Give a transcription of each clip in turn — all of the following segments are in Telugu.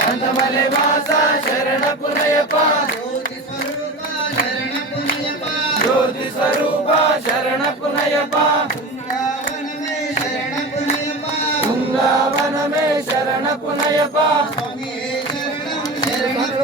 భగవలేవాస శరణ పునయప జ్యోతి స్వరూప శరణ పునయప బృందావనమే శరణ. పునయప స్వామి శరణం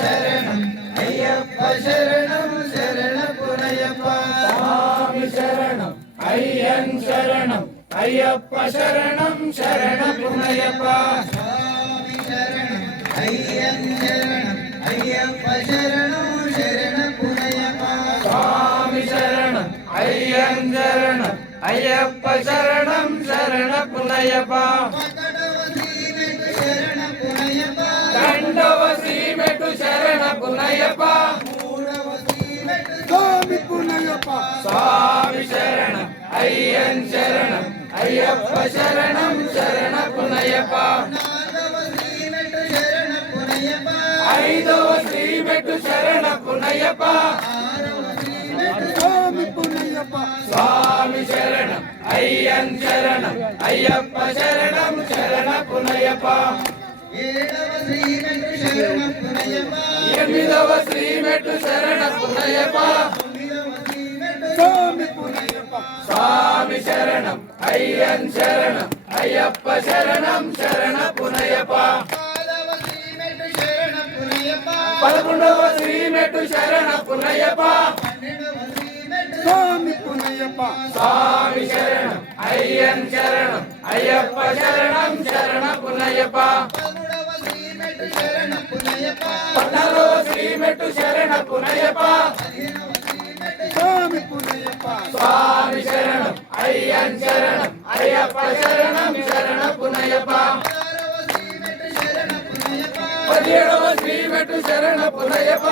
శరణం అయ్యప్ప శరణం శరణ. துணையப்பா சாமி சரணம். ஐயன் சரணம். ஐயப்ப சரணம். சரண புனையப்பா சாமி சரணம். ஐயன் சரணம். ஐயப்ப சரணம். சரண புனையப்பா சாமி சரணம். ஐயன் சரணம். ஐயப்ப சரணம். சரண சரண புனையப்பா అయ్యప్ప. స్వామి శరణం అయ్యన్ శరణం అయ్యప్ప శరణం శరణ పునయ్యప్ప. ఐదవ శ్రీ మెట్టు శరణ పునయ్యప్ప. స్వామి పునయ్యప్ప. స్వామి శరణం అయ్యన్ శరణం అయ్యప్ప శరణం శరణ పునయ్యప్ప. ఎనిమిదవ శ్రీ మెట్టు శరణ పునయ్యప్ప. స్వామి పునయప స్వామి శరణం అయ్యన్ శరణం అయ్యప్ప శరణం శరణ పునయప. పదకొండవ శ్రీమెట్టు శరణ శ్రీమెట్టు స్వామి పునయప. స్వామి శరణం అయ్యన్ శరణం అయ్యప్ప శరణం శరణ పునయప్ప పదమూడవ శ్రీమెట్టు శరణ పునయప. స్వామి శరణం అయ్యన్ శరణం అయ్యప్ప శరణం శరణ పునయప్ప పదహారవ శ్రీమెట్టు శరణ పునయప. పదిహేడవ శ్రీమెట్టు శరణ పునయప్ప